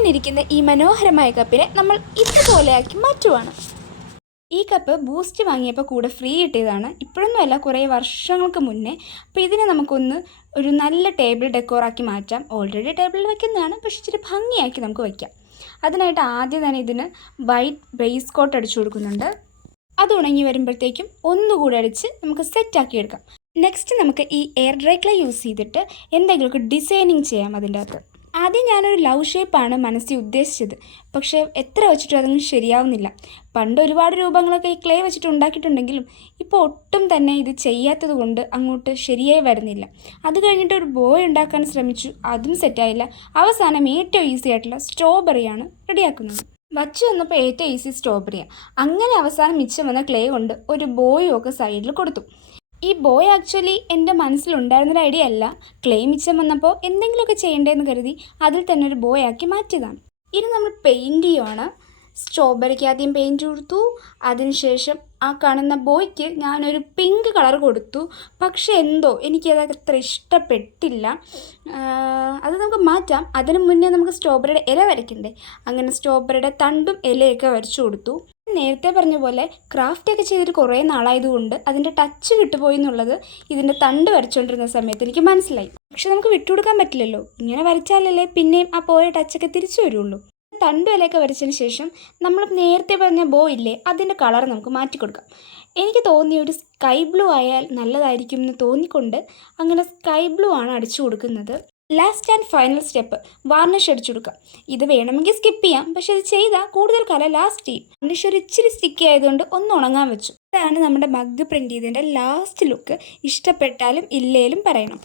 ഇങ്ങനെ ഇരിക്കുന്ന ഈ മനോഹരമായ കപ്പിനെ നമ്മൾ ഇതുപോലെയാക്കി മാറ്റുവാണ്. ഈ കപ്പ് ബൂസ്റ്റ് വാങ്ങിയപ്പോൾ കൂടെ ഫ്രീ കിട്ടിയതാണ്. ഇപ്പോഴൊന്നുമല്ല, കുറേ വർഷങ്ങൾക്ക് മുന്നേ. അപ്പോൾ ഇതിനെ നമുക്കൊന്ന് ഒരു നല്ല ടേബിൾ ഡെക്കോറാക്കി മാറ്റാം. ഓൾറെഡി ടേബിളിൽ വയ്ക്കുന്നതാണ്, പക്ഷേ ഇച്ചിരി ഭംഗിയാക്കി നമുക്ക് വയ്ക്കാം. അതിനായിട്ട് ആദ്യം തന്നെ ഇതിന് വൈറ്റ് ബേസ് കോട്ട് അടിച്ചു കൊടുക്കുന്നുണ്ട്. അത് ഉണങ്ങി വരുമ്പോഴത്തേക്കും ഒന്നുകൂടി അടിച്ച് നമുക്ക് സെറ്റാക്കി എടുക്കാം. നെക്സ്റ്റ് നമുക്ക് ഈ എയർ ഡ്രൈ ക്ലേ യൂസ് ചെയ്തിട്ട് എന്തെങ്കിലുമൊക്കെ ഡിസൈനിങ് ചെയ്യാം. അതിൻ്റെ അകത്ത് ആദ്യം ഞാനൊരു ലവ് ഷേപ്പാണ് മനസ്സിൽ ഉദ്ദേശിച്ചത്, പക്ഷേ എത്ര വെച്ചിട്ടും അതൊന്നും ശരിയാവുന്നില്ല. പണ്ട് ഒരുപാട് രൂപങ്ങളൊക്കെ ഈ ക്ലേ വെച്ചിട്ട് ഉണ്ടാക്കിയിട്ടുണ്ടെങ്കിലും ഇപ്പോൾ ഒട്ടും തന്നെ ഇത് ചെയ്യാത്തത് കൊണ്ട് അങ്ങോട്ട് ശരിയായി വരുന്നില്ല. അത് കഴിഞ്ഞിട്ട് ഒരു ബോയ് ഉണ്ടാക്കാൻ ശ്രമിച്ചു, അതും സെറ്റായില്ല. അവസാനം ഏറ്റവും ഈസി ആയിട്ടുള്ള സ്ട്രോബെറിയാണ് റെഡിയാക്കുന്നത്. വച്ചു വന്നപ്പോൾ ഏറ്റവും ഈസി സ്ട്രോബെറിയാണ്. അങ്ങനെ അവസാനം മിച്ചം വന്ന ക്ലേ കൊണ്ട് ഒരു ബോയും ഒക്കെ സൈഡിൽ കൊടുത്തു. ഈ ബോയ് ആക്ച്വലി എൻ്റെ മനസ്സിലുണ്ടായിരുന്നൊരു ഐഡിയ അല്ല. ക്ലേ മിച്ചം വന്നപ്പോൾ എന്തെങ്കിലുമൊക്കെ ചെയ്യേണ്ടതെന്ന് കരുതി അതിൽ തന്നെ ഒരു ബോയ് ആക്കി മാറ്റിയതാണ്. ഇനി നമ്മൾ പെയിൻറ് ചെയ്യുവാണ്. സ്ട്രോബെറിക്ക് ആദ്യം പെയിൻറ് കൊടുത്തു. അതിനുശേഷം ആ കാണുന്ന ബോയ്ക്ക് ഞാനൊരു പിങ്ക് കളർ കൊടുത്തു. പക്ഷേ എന്തോ എനിക്കത് അത്ര ഇഷ്ടപ്പെട്ടില്ല. അത് നമുക്ക് മാറ്റാം. അതിന് മുന്നേ നമുക്ക് സ്ട്രോബെറിയുടെ ഇല വരയ്ക്കണ്ടേ. അങ്ങനെ സ്ട്രോബെറിയുടെ തണ്ടും ഇലയൊക്കെ വരച്ചു കൊടുത്തു. നേരത്തെ പറഞ്ഞ പോലെ ക്രാഫ്റ്റൊക്കെ ചെയ്തിട്ട് കുറേ നാളായതുകൊണ്ട് അതിൻ്റെ ടച്ച് വിട്ടുപോയി എന്നുള്ളത് ഇതിൻ്റെ തണ്ട് വരച്ചുകൊണ്ടിരുന്ന സമയത്ത് എനിക്ക് മനസ്സിലായി. പക്ഷെ നമുക്ക് വിട്ടുകൊടുക്കാൻ പറ്റില്ലല്ലോ. ഇങ്ങനെ വരച്ചാലല്ലേ പിന്നെയും ആ പോയ ടച്ചൊക്കെ തിരിച്ചു വരുള്ളൂ. തണ്ട് ഇലയൊക്കെ വരച്ചതിന് ശേഷം നമ്മൾ നേരത്തെ പറഞ്ഞ ബോ ഇല്ലേ, അതിൻ്റെ കളർ നമുക്ക് മാറ്റി കൊടുക്കാം. എനിക്ക് തോന്നിയ ഒരു സ്കൈ ബ്ലൂ ആയാൽ നല്ലതായിരിക്കും എന്ന് തോന്നിക്കൊണ്ട് അങ്ങനെ സ്കൈ ബ്ലൂ ആണ് അടിച്ചു കൊടുക്കുന്നത്. Last and final step varnish അടിച്ചു കൊടുക്കാം. ഇത് വേണമെങ്കിൽ സ്കിപ്പ് ചെയ്യാം, പക്ഷെ ഇത് ചെയ്താൽ കൂടുതൽ കാലം ലാസ്റ്റ് ചെയ്യും. വാർണിഷ് ഒരു ഇച്ചിരി സ്റ്റിക്കി ആയതുകൊണ്ട് ഒന്ന് ഉണങ്ങാൻ വെച്ചു. ഇതാണ് നമ്മുടെ മഗ് പ്രിൻ്റ് ചെയ്തതിൻ്റെ ലാസ്റ്റ് ലുക്ക്. ഇഷ്ടപ്പെട്ടാലും ഇല്ലേലും പറയണം.